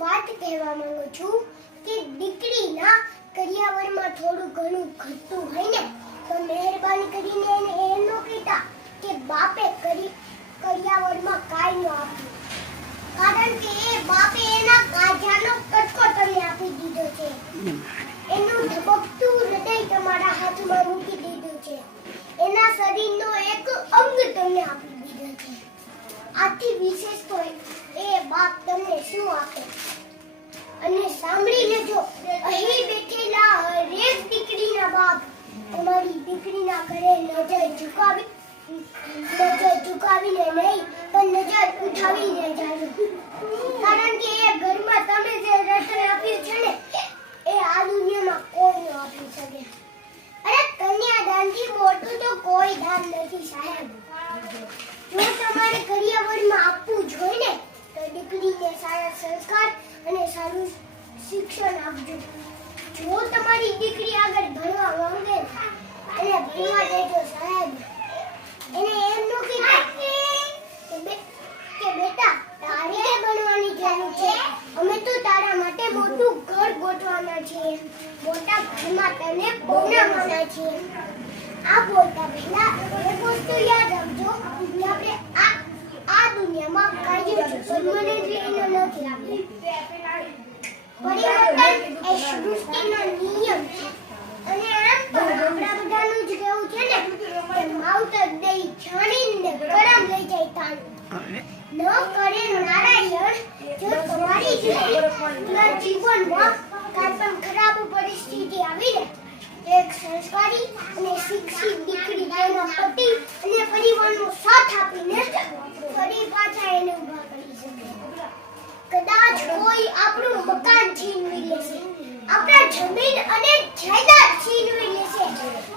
વાત કહેવા માંગુ છું કે દીકરીના કરિયાવરમાં થોડું ઘણું ઘટતું હોય ને, તો મહેરબાની કરીને એને એ ન કહેતા કે બાપે કરી, કરિયાવરમાં કાંઈ ન આપ્યું. કારણ કે એ બાપે એના કાજાનો કટકો તમને આપી દીધો છે. એનું ધબકતું હૃદય તમારા હાથમાં મૂકી દીધું છે. એના શરીરનો એક અંગ તમને આપી દીધો છે આથી વિશેષ તો એ બાપ તમને શું આપે? અને સાંભળી લેજો અહીં બેઠેલા હરેક દીકરીના બાપ તમારી દીકરીના ઘરે નજર ઝુકાવી, નજર ઝુકાવીને નહીં, પણ નજર ઉઠાવીને જાજો કારણ કે એ ઘરમાં તમે જે રતન આપ્યું છે ને, એ આ દુનિયામાં કોઈ ન આપી શકે. અરે કન્યાદાનથી મોટું તો કોઈ દાન નથી, સાહેબ જો તમારે કરિયાવરમાં આપવું જ હોય ને તો દીકરીને સારા સંસ્કાર અને સારું શિક્ષણ આપજો. જો તમારી દીકરી આગળ ભણવા માંગે અને ભણવા દેજો સાહેબ. એને એમ નો કીધું કે બેટા, તારે ભણવાની જરૂર છે. અમે તો તારા માટે મોટું ઘર ગોઠવાના છીએ. મોટા ઘરમાં તને પહોંચાડવાના છીએ આ બોલતા પહેલા એક વસ્તુ યાદ રાખજો આપણે આ આ દુનિયામાં કાંઈ જ પરમનન્ટ નથી. પરિવર્તન એ સૃષ્ટિનો નિયમ. છે અને આમ તો આપણા બધાનું જ કહેવું છે ને કે માવતર દઈ છાણીને કરમ લઈ જાય તાણ ન કરે નારાયણ જો તમારી જીવનમાં કાંઈ પણ ખરાબ પરિસ્થિતિ આવી ને તો એક સંસ્કારી અને શિક્ષિત દીકરી તેના પતિ અને પરિવારનો સાથ આપીને ફરી પાછા એને ઊભા કરી શકે કદાચ કોઈ આપણું મકાન છીનવી લેશે. આપણા જમીન અને જાયદાદ છીનવી લેશે.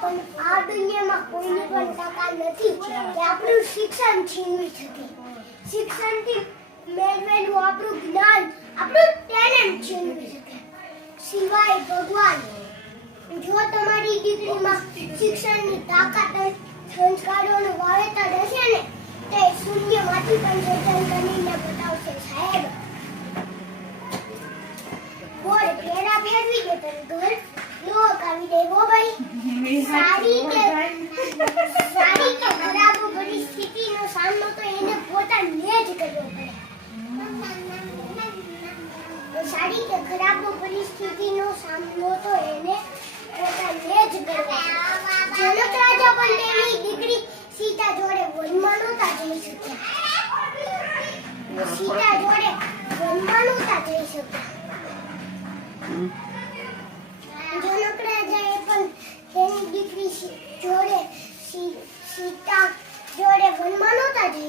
પણ આ દુનિયામાં કોઈની પણ તાકાત નથી કે આપણું શિક્ષણ છીનવી શકે. શિક્ષણથી મેળવેલું આપણું જ્ઞાન, આપણું ટેલેન્ટ છીનવી શકે. સિવાય ભગવાન, જો તમારી દીકરીમાં શિક્ષણની તાકાત સંસ્કારોનું વાવેતર હશે ને, તે શૂન્યમાંથી પણ સર્જન કરીને બતાવશે સાહેબ બોલ પેરા ફેરવી દે તને ઘર નો કાવી દે હો ભાઈ સારી કે ખરાબ પરિસ્થિતિનો સામનો તો એને પોતાને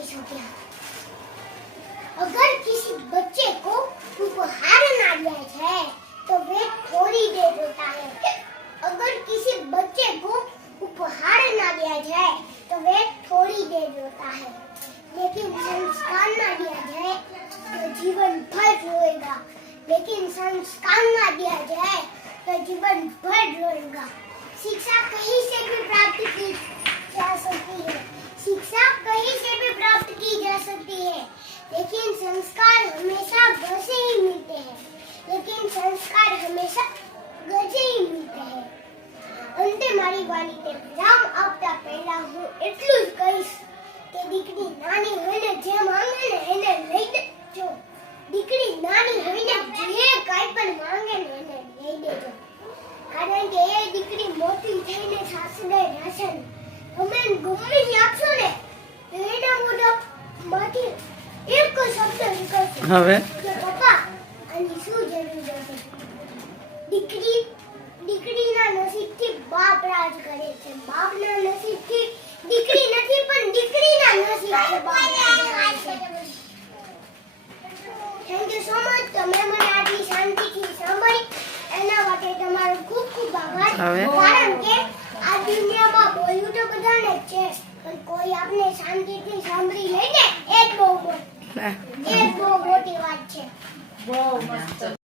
तेज हो गया। अगर किसी बच्चे को उपहार न दिया जाए तो वे थोड़ी देर रोता है। अगर किसी बच्चे को उपहार ना दिया जाए तो वे थोड़ी देर रोता है। लेकिन संस्कार न दिया जाए तो जीवन भर रोएगा। लेकिन संस्कार न दिया जाए तो जीवन भर रोएगा। शिक्षा कहीं से भी प्राप्त की सकती है लेकिन संस्कार हमेशा घर से ही मिलते हैं लेकिन संस्कार हमेशा घर से ही मिलते हैं અંતે મારી વાણીને વિરામ આપતા પહેલા હું એટલું જ કહીશ કે દીકરી નાની હોય ને જે માંગે ને એને લઈ દેજો દીકરી નાની હોય ને જે કાંઈ પણ માંગે ને એને લઈ દેજો કારણ કે એ દીકરી મોટી થઈને સાસરે રહેશે ને તમે એને ગમે તે આપશો ને તો એના મોઢામાંથી એક શબ્દ નીકળશે હવે? કે પપ્પા આની શું જરૂર હતી દીકરી દીકરીના નસીબથી બાપ રાજ કરે છે. બાપના નસીબથી દીકરી નથી પણ દીકરીના નસીબથી બાપ રાજ કરે છે. થેન્ક યુ સો મચ તમે મને આટલી શાંતિથી સાંભળી એના માટે તમારો ખૂબ ખૂબ આભાર? કારણ કે આ દુનિયામાં બોલવું તો બધાને જ છે પણ કોઈ આપણે શાંતિથી સાંભળી લે ને એ જ બહુ મોટી વાત છે બહુ મસ્ત.